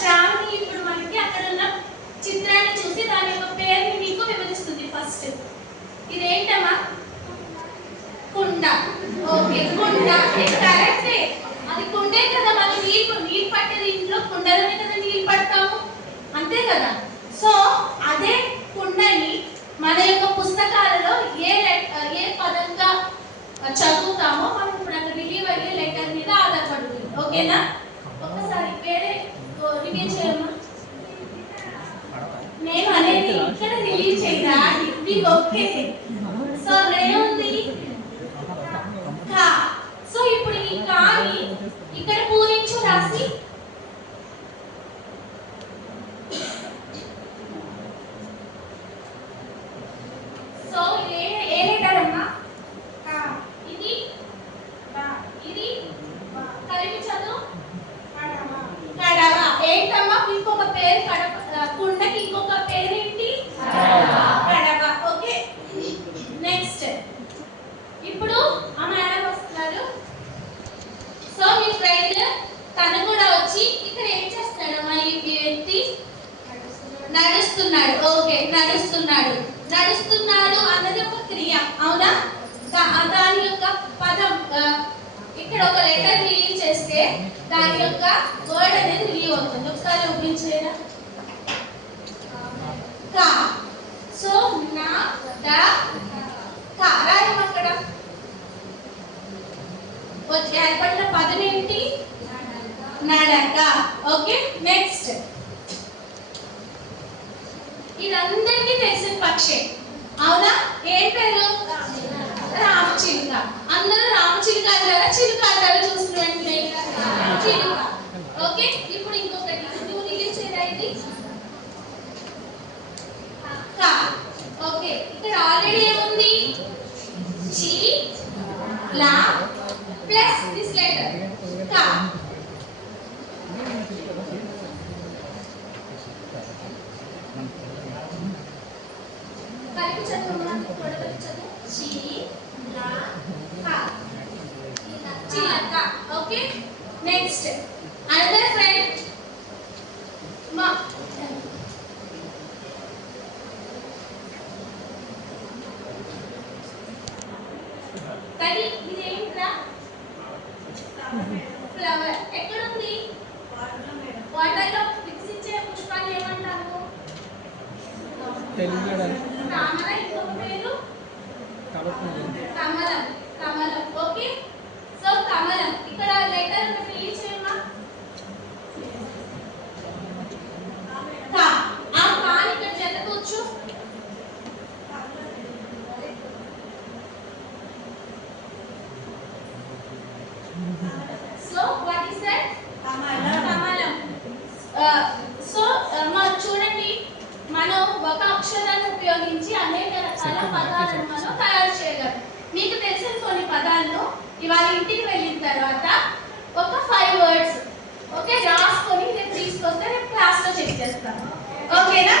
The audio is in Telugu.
శ్రావణి ఇప్పుడు మనకి అక్కడ ఉన్న చిత్రాన్ని చూసి దాని యొక్క పేరుని మీకు వివరిస్తుంది. ఫస్ట్ ఇదేంటమ్మా? కుండ. ఓకే, కుండ కరెక్టే. అది కుండే కదా, మనం నీళ్ళు పట్టేది ఇంట్లో కుండలోనే కదా నీళ్ళు పడతాము, అంతే కదా. సో అదే కుండని మన యొక్క పుస్తకాలలో ఏ పదంగా చదువుతామో మనం ఇప్పుడు అక్కడ రిలీవ్ అయ్యే లెటర్ మీద ఆధారపడుతుంది. ఓకేనా? ఒకసారి వేరే రిలీవ్ చేయమ్మా. నేను అనేది ఇక్కడ రిలీవ్ చేయరా, ఇది ఓకే. సో ఏముంది? కా. సో ఇప్పుడు ఈ కాని ఇక్కడ పూరించు రాసి సో ఏ లెటర్ అమ్మా? కా. ఇది బా. ఇది బా. కలిపి చదువు. కడవ. కడవ. ఏంటమ్మా ఇంకొక పేరు? కడవ. కుండకి ఇంకొక పేరు ఏంటి? కడవ. Okay, next. ఇప్పుడు ఆ మేడం వస్తున్నారు. సో మీ ఫ్రెండ్ తను కూడా వచ్చి ఇక్కడ ఏం చేస్తున్నాడమ్మా? ఈ వ్యక్తి నడుస్తున్నాడు. ఓకే, నడుస్తున్నాడు. నడుస్తున్నాడు అన్నది ఒక క్రియ, అవునా? దాని యొక్క పదం ఇక్కడ ఒక లెటర్ రిలీవ్ చేస్తే దాని యొక్క వర్డ్ అనేది రిలీవ్ అవుతుంది. ఒకసారి ఊహించలేదా? కా. సో నా ద కా రాయం అక్కడ ఏర్పడిన పదం ఏంటి? నడక. Okay, next. ఇదందరికీ తెలిసిన పక్షే, అవునా? ఏం పేరు? రామచిలుక. అందరూ రామచిలుక అంటారా చిలుక అంటారా? చూస్తున్నట్లే చిలుక. ఓకే, ఇప్పుడు ఇంకొకటి నువ్వు రిలీజ్ చేయరా? ఇది కా. ఓకే, ఇక్కడ ఆల్రెడీ ఏముంది? చి లా ప్లస్ దిస్ లెటర్ కా. కలిపి చదువు. చి లా కా, చిలక. Okay, next. అనదర్ ఫ్రెండ్ మా తడి. ఇది ఏంట్రా? ఫ్లవర్. ఎక్కడ ఉంది? వాటర్ లో వికసించే పుష్పాన్ని ఏమంటారు? తామర. ఇంకొక పేరు కమలం. కమలం. ఓకే, సో కమలం. ఇక్కడ లెటర్ రిలీజ్ చేయమ్మా. కా. ఆ కాని ఇక్కడ జతకూర్చు. So what is that? కమలం. సో చూడండి, మనం ఒక అక్షరాన్ని ఉపయోగించి అనేక రకాల పదాలను మనం తయారు చేయగలం. మీకు తెలిసిన కొన్ని పదాలను ఇవాళ ఇంటికి వెళ్ళిన తర్వాత ఒక 5 words ఓకే రాసుకొని రేపు తీసుకొస్తే రేపు క్లాస్లో చెక్ చేస్తాను. ఓకేనా?